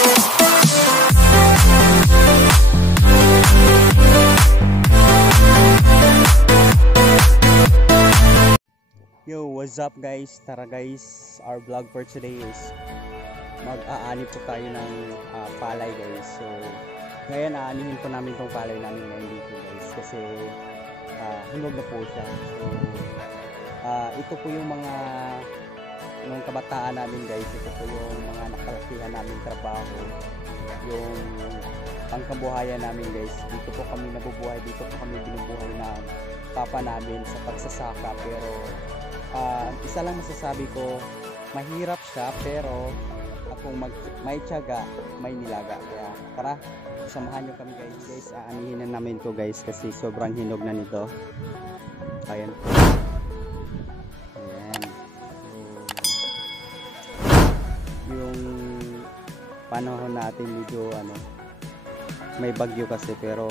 Yo, what's up guys? Tara guys, our vlog for today is mag-aani po tayo ng palay guys. So ngayon aanihin po namin tong palay namin ngayon dito guys kasi hinog na po siya. So ito po yung mga nung kabataan namin guys, ito po yung mga nakalakihan namin trabaho, yung pangkabuhayan namin guys. Dito po kami nabubuhay, dito po kami binubuhay na papa namin sa pagsasaka. Pero isa lang masasabi ko, mahirap siya pero kung may tiyaga, may nilaga. Kaya tara, samahan nyo kami guys. Aanihin na namin to guys kasi sobrang hinog na nito. Ayan po. Ayan. So, yung panahon natin medyo may bagyo kasi, pero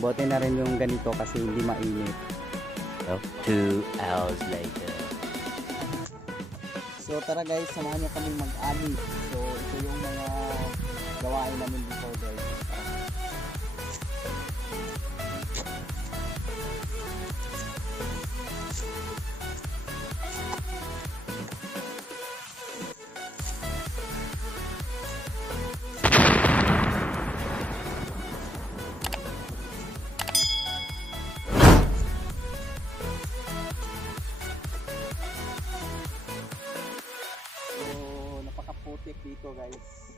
buti na rin yung ganito kasi hindi mainit. 2 hours later. So tara guys, samahan nyo kami mag-ani. So ito yung mga gawain namin dito guys. Napakaputik dito guys.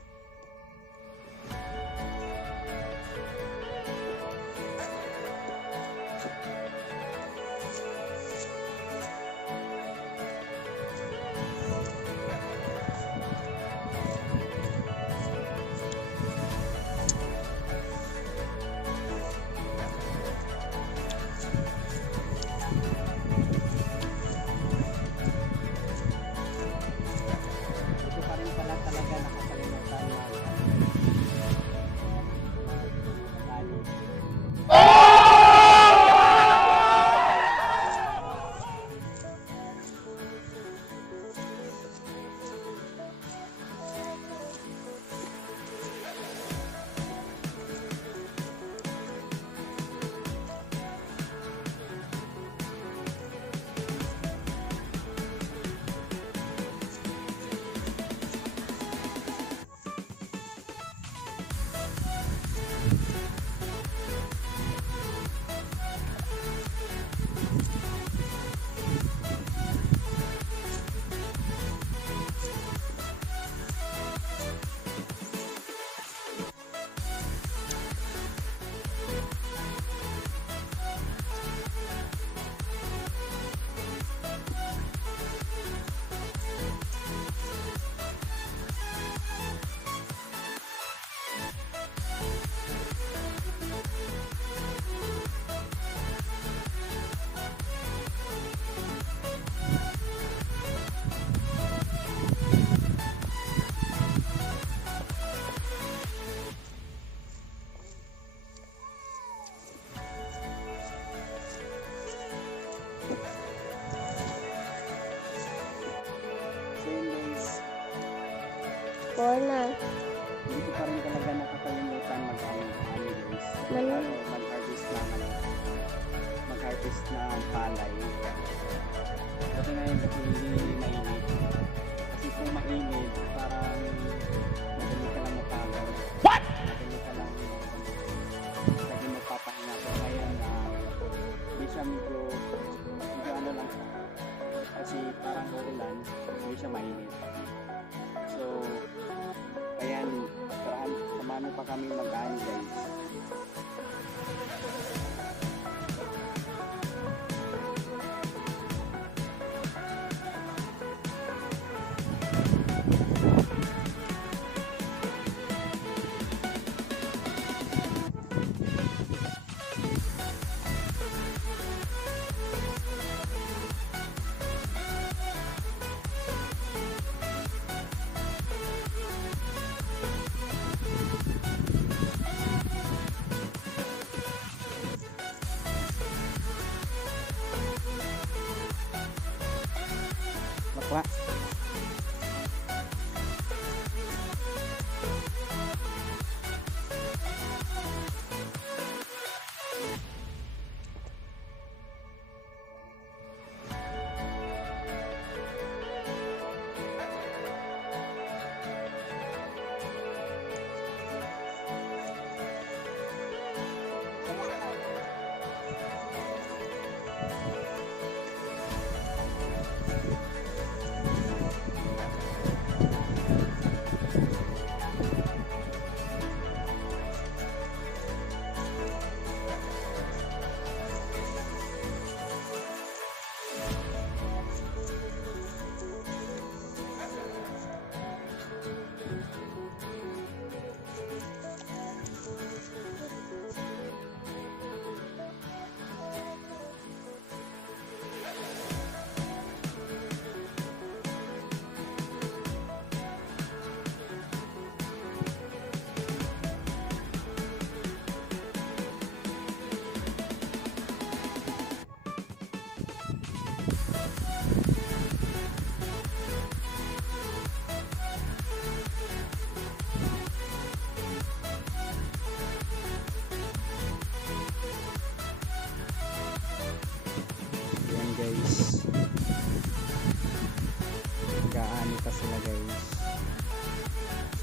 Corner. Dito pa rin talaga nakakalimutan mag-harvest ng palay. Kasi ngayon kasi hindi mainit. Kasi kung mainit, parang madali ka lang mapagod. What? Madali ka lang lagi magpapahinga. So ngayon hindi siya medyo lang siya. Kasi parang uulan, hindi siya mainit. So ayan, samahan pa kami mag-aani guys.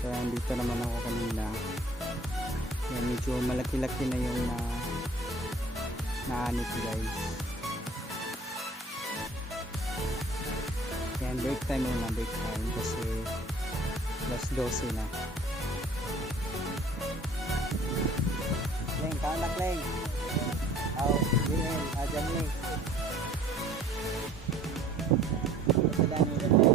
Kaya dito naman ako kanina. Yan, medyo malaki-laki na yung naanip guys. Yan, break time muna, break time kasi plus 12 na. Kleng, kaon na Kleng. Aw, Jimmy, dyan ni. Ito dami.